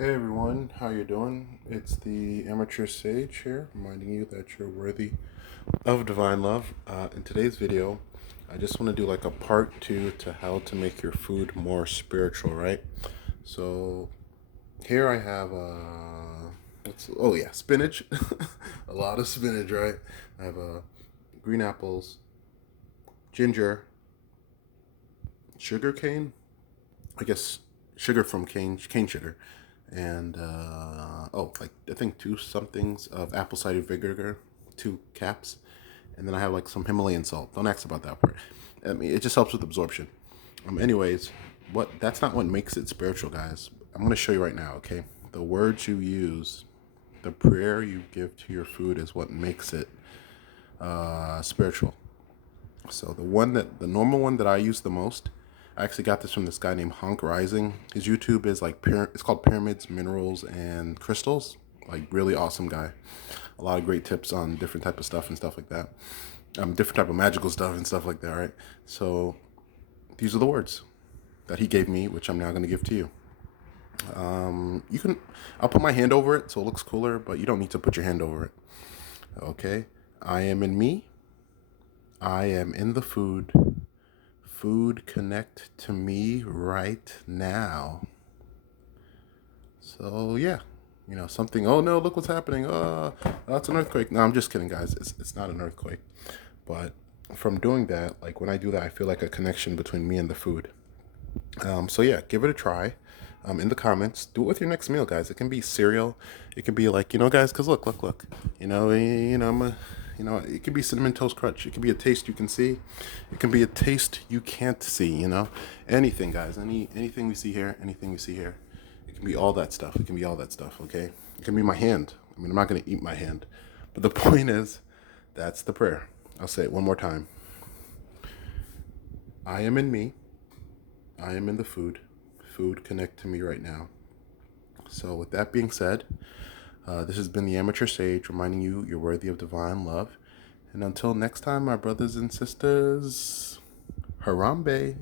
Hey everyone, how you doing? It's the Amateur Sage here, reminding you that you're worthy of divine love. In today's video, I just want to do like a part two to how to make your food more spiritual, right? So here I have spinach, a lot of spinach, right? I have green apples, ginger, sugar cane, I guess sugar from cane sugar, and like I think two somethings of apple cider vinegar, two caps, and then I have like some Himalayan salt. Don't ask about that part. I mean, it just helps with absorption. Anyways, what that's not what makes it spiritual, guys. I'm gonna show you right now. Okay, the words you use, the prayer you give to your food is what makes it spiritual. So the normal one that I use the most, I actually got this from this guy named Honk Rising. His YouTube is like it's called Pyramids, Minerals, and Crystals. Like really awesome guy. A lot of great tips on different type of stuff and stuff like that. Different type of magical stuff and stuff like that. Right. So these are the words that he gave me, which I'm now going to give to you. You can, I'll put my hand over it so it looks cooler, but you don't need to put your hand over it. Okay. I am in me. I am in the food. Food connect to me right now. So yeah, something. Oh no, look what's happening. That's an earthquake. No, I'm just kidding, guys. It's not an earthquake, but from doing that, like when I do that, I feel like a connection between me and the food. So yeah, give it a try. In the comments, do it with your next meal, guys. It can be cereal. It can be like guys. Cause look. It can be cinnamon toast crunch. It can be a taste you can see. It can be a taste you can't see. Anything, guys. Anything we see here. Anything we see here. It can be all that stuff. It can be all that stuff. Okay. It can be my hand. I mean, I'm not gonna eat my hand, but the point is, that's the prayer. I'll say it one more time. I am in me. I am in the food. Food connect to me right now. So, with that being said, this has been the Amateur Sage reminding you you're worthy of divine love. And until next time, my brothers and sisters, Harambe.